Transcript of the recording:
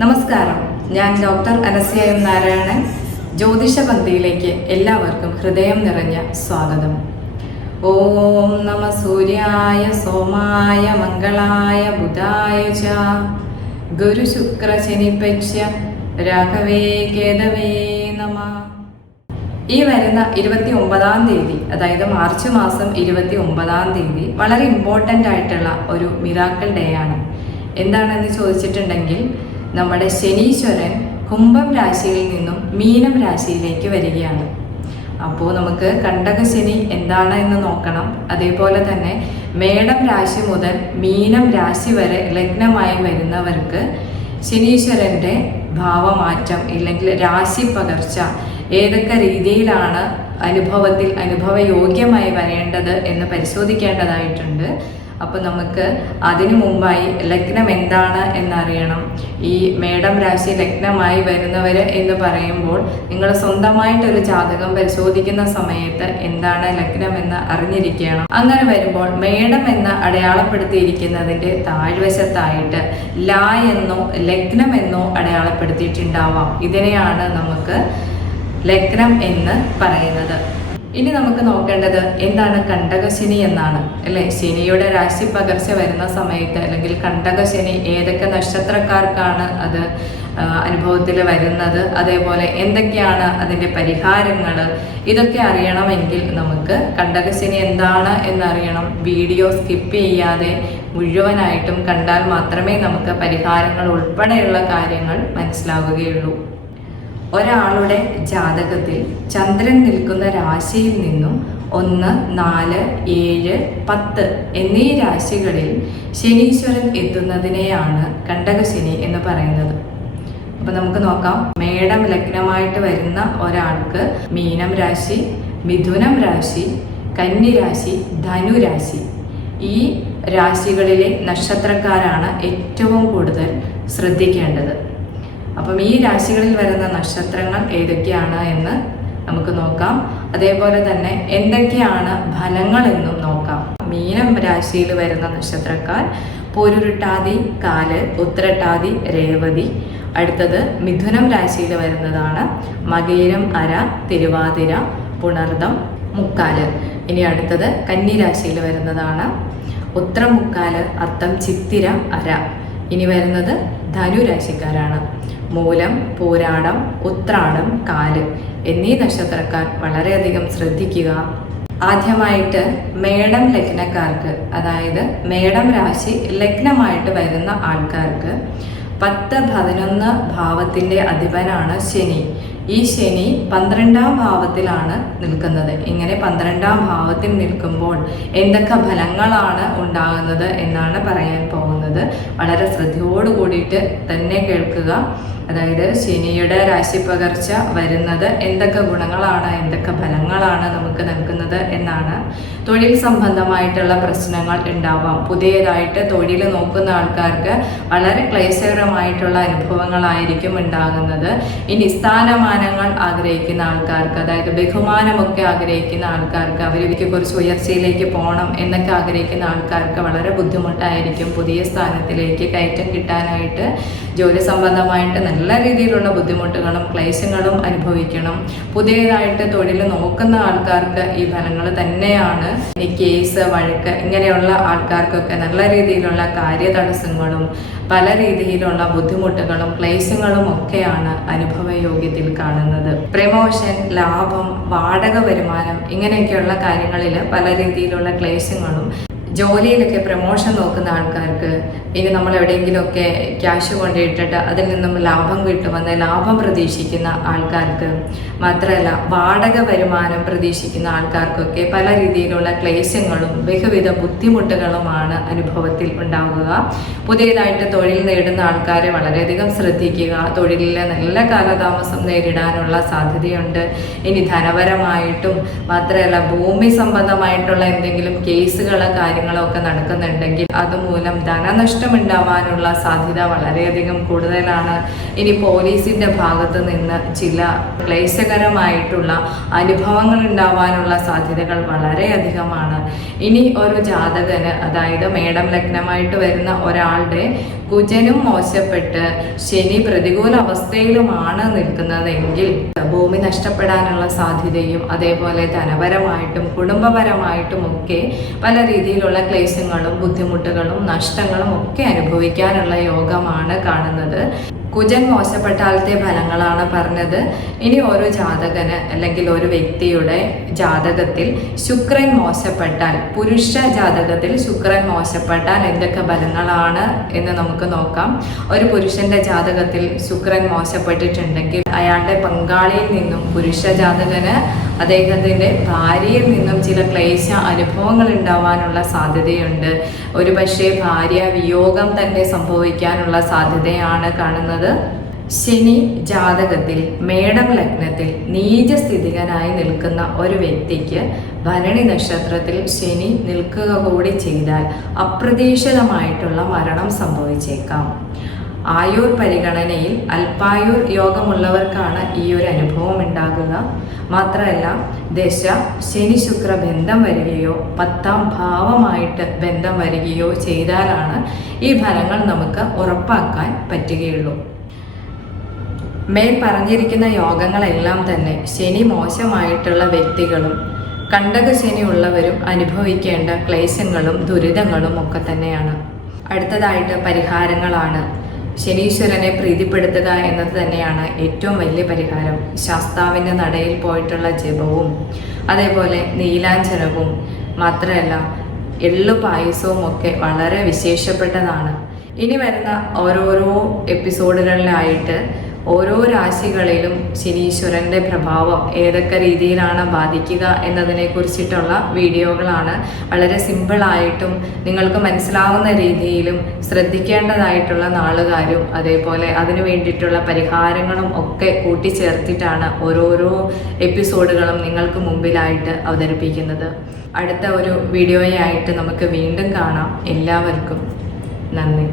നമസ്കാരം, ഞാൻ doctor Anasya M Narayanan. ജ്യോതിഷ പന്തിയിലേക്ക് എല്ലാവർക്കും ഹൃദയം നിറഞ്ഞ സ്വാഗതം. ഓം നമ സൂര്യായ സോമായ മംഗളായ ബുധായ ച ഗുരു ശുക്ര ശനിപ്പക്ഷ്യ രാഘവേ കേതവേ നമ. ഈ വരുന്ന 29-ാം തീയതി, അതായത് മാർച്ച് മാസം 29-ാം തീയതി വളരെ ഇമ്പോർട്ടൻ്റ് ആയിട്ടുള്ള ഒരു മിറാക്കിൾ ഡേ ആണ്. എന്താണെന്ന് ചോദിച്ചിട്ടുണ്ടെങ്കിൽ, നമ്മുടെ ശനീശ്വരൻ കുംഭം രാശിയിൽ നിന്നും മീനം രാശിയിലേക്ക് വരികയാണ്. അപ്പോൾ നമുക്ക് കണ്ടകശനി എന്താണ് എന്ന് നോക്കണം. അതേപോലെ തന്നെ മേടം രാശി മുതൽ മീനം രാശി വരെ ലഗ്നമായി വരുന്നവർക്ക് ശനീശ്വരൻ്റെ ഭാവമാറ്റം ഇല്ലെങ്കിൽ രാശി പകർച്ച ഏതൊക്കെ രീതിയിലാണ് അനുഭവയോഗ്യമായി വരേണ്ടത് എന്ന് പരിശോധിക്കേണ്ടതായിട്ടുണ്ട്. അപ്പോൾ നമുക്ക് അതിനു മുമ്പായി ലഗ്നം എന്താണ് എന്നറിയണം. ഈ മേടം രാശി ലഗ്നമായി വരുന്നവർ എന്ന് പറയുമ്പോൾ നിങ്ങൾ സ്വന്തമായിട്ടൊരു ജാതകം പരിശോധിക്കുന്ന സമയത്ത് എന്താണ് ലഗ്നം എന്ന് അറിഞ്ഞിരിക്കണം. അങ്ങനെ വരുമ്പോൾ മേടം എന്ന് അടയാളപ്പെടുത്തിയിരിക്കുന്നതിൻ്റെ താഴ്വശത്തായിട്ട് ലാ എന്നോ ലഗ്നം എന്നോ അടയാളപ്പെടുത്തിയിട്ടുണ്ടാവാം. ഇതിനെയാണ് നമുക്ക് ലഗ്നം എന്ന് പറയുന്നത്. ഇനി നമുക്ക് നോക്കേണ്ടത് എന്താണ് കണ്ടകശനി എന്നാണ്, അല്ലെ? ശനിയുടെ രാശി പകർച്ച വരുന്ന സമയത്ത് അല്ലെങ്കിൽ കണ്ടകശനി ഏതൊക്കെ നക്ഷത്രക്കാർക്കാണ് അത് അനുഭവത്തിൽ വരുന്നത്, അതേപോലെ എന്തൊക്കെയാണ് അതിൻ്റെ പരിഹാരങ്ങൾ, ഇതൊക്കെ അറിയണമെങ്കിൽ നമുക്ക് കണ്ടകശനി എന്താണ് എന്നറിയണം. വീഡിയോ സ്കിപ്പ് ചെയ്യാതെ മുഴുവനായിട്ടും കണ്ടാൽ മാത്രമേ നമുക്ക് പരിഹാരങ്ങൾ ഉൾപ്പെടെയുള്ള കാര്യങ്ങൾ മനസ്സിലാവുകയുള്ളൂ. ഒരാളുടെ ജാതകത്തിൽ ചന്ദ്രൻ നിൽക്കുന്ന രാശിയിൽ നിന്നും 1, 4, 7, 10 എന്നീ രാശികളിൽ ശനീശ്വരൻ എത്തുന്നതിനെയാണ് കണ്ടകശനി എന്ന് പറയുന്നത്. അപ്പൊ നമുക്ക് നോക്കാം. മേടം ലഗ്നമായിട്ട് വരുന്ന ഒരാൾക്ക് മീനം രാശി, മിഥുനം രാശി, കന്നി രാശി, ധനുരാശി, ഈ രാശികളിലെ നക്ഷത്രക്കാരാണ് ഏറ്റവും കൂടുതൽ ശ്രദ്ധിക്കേണ്ടത്. അപ്പം ഈ രാശികളിൽ വരുന്ന നക്ഷത്രങ്ങൾ ഏതൊക്കെയാണ് എന്ന് നമുക്ക് നോക്കാം. അതേപോലെ തന്നെ എന്തൊക്കെയാണ് ഫലങ്ങൾ എന്നും നോക്കാം. മീനം രാശിയിൽ വരുന്ന നക്ഷത്രക്കാർ പൂരുരുട്ടാതി, കാല്, ഉത്രട്ടാതി, രേവതി. അടുത്തത് മിഥുനം രാശിയിൽ വരുന്നതാണ് മകയിരം, അര, തിരുവാതിര, പുണർദം, മുക്കാല്. ഇനി അടുത്തത് കന്നി രാശിയിൽ വരുന്നതാണ് ഉത്രം, മുക്കാല്, അത്തം, ചിത്തിര, അര. ഇനി വരുന്നത് ധനുരാശിക്കാരാണ്. മൂലം, പൂരാടം, ഉത്രാടം, കാല് എന്നീ നക്ഷത്രക്കാർ വളരെയധികം ശ്രദ്ധിക്കുക. ആദ്യമായിട്ട് മേടം ലഗ്നക്കാർക്ക്, അതായത് മേടം രാശി ലഗ്നമായിട്ട് വരുന്ന ആൾക്കാർക്ക് 10, 11 ഭാവത്തിൻ്റെ അധിപനാണ് ശനി. ഈ ശനി 12-ാം ഭാവത്തിലാണ് നിൽക്കുന്നത്. ഇങ്ങനെ 12-ാം ഭാവത്തിൽ നിൽക്കുമ്പോൾ എന്തൊക്കെ ഫലങ്ങളാണ് ഉണ്ടാകുന്നത് എന്നാണ് പറയാൻ പോകുന്നത്. വളരെ ശ്രദ്ധയോട് കൂടിയിട്ട് തന്നെ കേൾക്കുക. അതായത് ശനിയുടെ രാശി പകർച്ച വരുന്നത് എന്തൊക്കെ ഗുണങ്ങളാണ്, എന്തൊക്കെ ഫലങ്ങളാണ് നമുക്ക് നൽകുന്നത് എന്നാണ്. തൊഴിൽ സംബന്ധമായിട്ടുള്ള പ്രശ്നങ്ങൾ ഉണ്ടാവാം. പുതിയതായിട്ട് തൊഴിൽ നോക്കുന്ന ആൾക്കാർക്ക് വളരെ ക്ലേശകരമായിട്ടുള്ള അനുഭവങ്ങളായിരിക്കും ഉണ്ടാകുന്നത്. ഇനി സ്ഥാനമാനങ്ങൾ ആഗ്രഹിക്കുന്ന ആൾക്കാർക്ക്, അതായത് ബഹുമാനമൊക്കെ ആഗ്രഹിക്കുന്ന ആൾക്കാർക്ക്, അവർക്ക് കുറച്ച് ഉയർച്ചയിലേക്ക് പോകണം എന്നൊക്കെ ആഗ്രഹിക്കുന്ന ആൾക്കാർക്ക് വളരെ ബുദ്ധിമുട്ടായിരിക്കും പുതിയ സ്ഥാനത്തിലേക്ക് കയറ്റം കിട്ടാനായിട്ട്. ജോലി സംബന്ധമായിട്ട് നല്ല രീതിയിലുള്ള ബുദ്ധിമുട്ടുകളും ക്ലേശങ്ങളും അനുഭവിക്കണം. പുതിയതായിട്ട് തൊഴിൽ നോക്കുന്ന ആൾക്കാർക്ക് ഈ ഫലങ്ങൾ തന്നെയാണ്. ഇനി കേസ്, വഴക്ക് ഇങ്ങനെയുള്ള ആൾക്കാർക്കൊക്കെ നല്ല രീതിയിലുള്ള കാര്യതടസ്സങ്ങളും പല രീതിയിലുള്ള ബുദ്ധിമുട്ടുകളും ക്ലേശങ്ങളും ഒക്കെയാണ് അനുഭവയോഗ്യത്തിൽ കാണുന്നത്. പ്രമോഷൻ, ലാഭം, വാടക വരുമാനം ഇങ്ങനെയൊക്കെയുള്ള കാര്യങ്ങളിൽ പല രീതിയിലുള്ള ക്ലേശങ്ങളും. ജോലിയിലൊക്കെ പ്രമോഷൻ നോക്കുന്ന ആൾക്കാർക്ക്, ഇനി നമ്മൾ എവിടെയെങ്കിലുമൊക്കെ ക്യാഷ് കൊണ്ടിട്ടിട്ട് അതിൽ നിന്നും ലാഭം കിട്ടുമെന്ന് ലാഭം പ്രതീക്ഷിക്കുന്ന ആൾക്കാർക്ക്, മാത്രമല്ല വാടക വരുമാനം പ്രതീക്ഷിക്കുന്ന ആൾക്കാർക്കൊക്കെ പല രീതിയിലുള്ള ക്ലേശങ്ങളും ബഹുവിധ ബുദ്ധിമുട്ടുകളുമാണ് അനുഭവത്തിൽ ഉണ്ടാവുക. പുതിയതായിട്ട് തൊഴിൽ നേടുന്ന ആൾക്കാരെ വളരെയധികം ശ്രദ്ധിക്കുക. തൊഴിലിൽ നല്ല കാലതാമസം നേരിടാനുള്ള സാധ്യതയുണ്ട്. ഇനി ധനപരമായിട്ടും മാത്രമല്ല ഭൂമി സംബന്ധമായിട്ടുള്ള എന്തെങ്കിലും കേസുകൾ, കാര്യങ്ങൾ കാര്യങ്ങളൊക്കെ നടക്കുന്നുണ്ടെങ്കിൽ അതുമൂലം ധനനഷ്ടം ഉണ്ടാവാനുള്ള സാധ്യത വളരെയധികം കൂടുതലാണ്. ഇനി പോലീസിന്റെ ഭാഗത്ത് നിന്ന് ചില ക്ലേശകരമായിട്ടുള്ള അനുഭവങ്ങൾ ഉണ്ടാവാനുള്ള സാധ്യതകൾ വളരെയധികമാണ്. ഇനി ഒരു ജാതകന്, അതായത് മേടം ലഗ്നമായിട്ട് വരുന്ന ഒരാളുടെ കുജനും മോശപ്പെട്ട് ശനി പ്രതികൂല അവസ്ഥയിലുമാണ് നിൽക്കുന്നതെങ്കിൽ ഭൂമി നഷ്ടപ്പെടാനുള്ള സാധ്യതയും അതേപോലെ ധനപരമായിട്ടും കുടുംബപരമായിട്ടും ഒക്കെ പല രീതിയിലുള്ള ക്ലേശങ്ങളും ബുദ്ധിമുട്ടുകളും നഷ്ടങ്ങളും ഒക്കെ അനുഭവിക്കാനുള്ള യോഗമാണ് കാണുന്നത്. കുജൻ മോശപ്പെട്ടാലത്തെ ഫലങ്ങളാണ് പറഞ്ഞത്. ഇനി ഓരോ ജാതകന് അല്ലെങ്കിൽ ഒരു വ്യക്തിയുടെ ജാതകത്തിൽ ശുക്രൻ മോശപ്പെട്ടാൽ, പുരുഷ ജാതകത്തിൽ ശുക്രൻ മോശപ്പെട്ടാൽ എന്തൊക്കെ ഫലങ്ങളാണ് എന്ന് നമുക്ക് നോക്കാം. ഒരു പുരുഷന്റെ ജാതകത്തിൽ ശുക്രൻ മോശപ്പെട്ടിട്ടുണ്ടെങ്കിൽ അയാളുടെ പങ്കാളിയിൽ നിന്നും, പുരുഷ ജാതകന് അദ്ദേഹത്തിൻ്റെ ഭാര്യയിൽ നിന്നും ചില ക്ലേശ അനുഭവങ്ങൾ ഉണ്ടാവാനുള്ള സാധ്യതയുണ്ട്. ഒരുപക്ഷെ ഭാര്യ വിയോഗം തന്നെ സംഭവിക്കാനുള്ള സാധ്യതയാണ് കാണുന്നത്. ശനി ജാതകത്തിൽ മേടം ലഗ്നത്തിൽ നീചസ്ഥിതികനായി നിൽക്കുന്ന ഒരു വ്യക്തിക്ക് ഭരണി നക്ഷത്രത്തിൽ ശനി നിൽക്കുക കൂടി ചെയ്താൽ അപ്രതീക്ഷിതമായിട്ടുള്ള മരണം സംഭവിച്ചേക്കാം. ആയുർ പരിഗണനയിൽ അല്പായുർ യോഗമുള്ളവർക്കാണ് ഈ ഒരു അനുഭവം ഉണ്ടാകുക. മാത്രമല്ല, ദശ ശനി ശുക്ര ബന്ധം വരികയോ 10ാം ഭാവമായിട്ട് ബന്ധം വരികയോ ചെയ്താലാണ് ഈ ഫലങ്ങൾ നമുക്ക് ഉറപ്പാക്കാൻ പറ്റുകയുള്ളൂ. മേൽ പറഞ്ഞിരിക്കുന്ന യോഗങ്ങളെല്ലാം തന്നെ ശനി മോശമായിട്ടുള്ള വ്യക്തികളും കണ്ടക ശനി ഉള്ളവരും അനുഭവിക്കേണ്ട ക്ലേശങ്ങളും ദുരിതങ്ങളും ഒക്കെ തന്നെയാണ്. അടുത്തതായിട്ട് പരിഹാരങ്ങളാണ്. ശനീശ്വരനെ പ്രീതിപ്പെടുത്തുക എന്നത് തന്നെയാണ് ഏറ്റവും വലിയ പരിഹാരം. ശാസ്താവിൻ്റെ നടയിൽ പോയിട്ടുള്ള ജപവും അതേപോലെ നീലാഞ്ജനവും മാത്രമല്ല എള്ളു പായസവും ഒക്കെ വളരെ വിശേഷപ്പെട്ടതാണ്. ഇനി വരുന്ന ഓരോരോ എപ്പിസോഡുകളിലായിട്ട് ഓരോ രാശികളിലും ശനീശ്വരൻ്റെ പ്രഭാവം ഏതൊക്കെ രീതിയിലാണ് ബാധിക്കുക എന്നതിനെ കുറിച്ചിട്ടുള്ള വീഡിയോകളാണ്. വളരെ സിമ്പിളായിട്ടും നിങ്ങൾക്ക് മനസ്സിലാവുന്ന രീതിയിലും ശ്രദ്ധിക്കേണ്ടതായിട്ടുള്ള നാളുകാരും അതേപോലെ അതിനു വേണ്ടിയിട്ടുള്ള പരിഹാരങ്ങളും ഒക്കെ കൂട്ടിച്ചേർത്തിട്ടാണ് ഓരോരോ എപ്പിസോഡുകളും നിങ്ങൾക്ക് മുമ്പിലായിട്ട് അവതരിപ്പിക്കുന്നത്. അടുത്ത ഒരു വീഡിയോയായിട്ട് നമുക്ക് വീണ്ടും കാണാം. എല്ലാവർക്കും നന്ദി.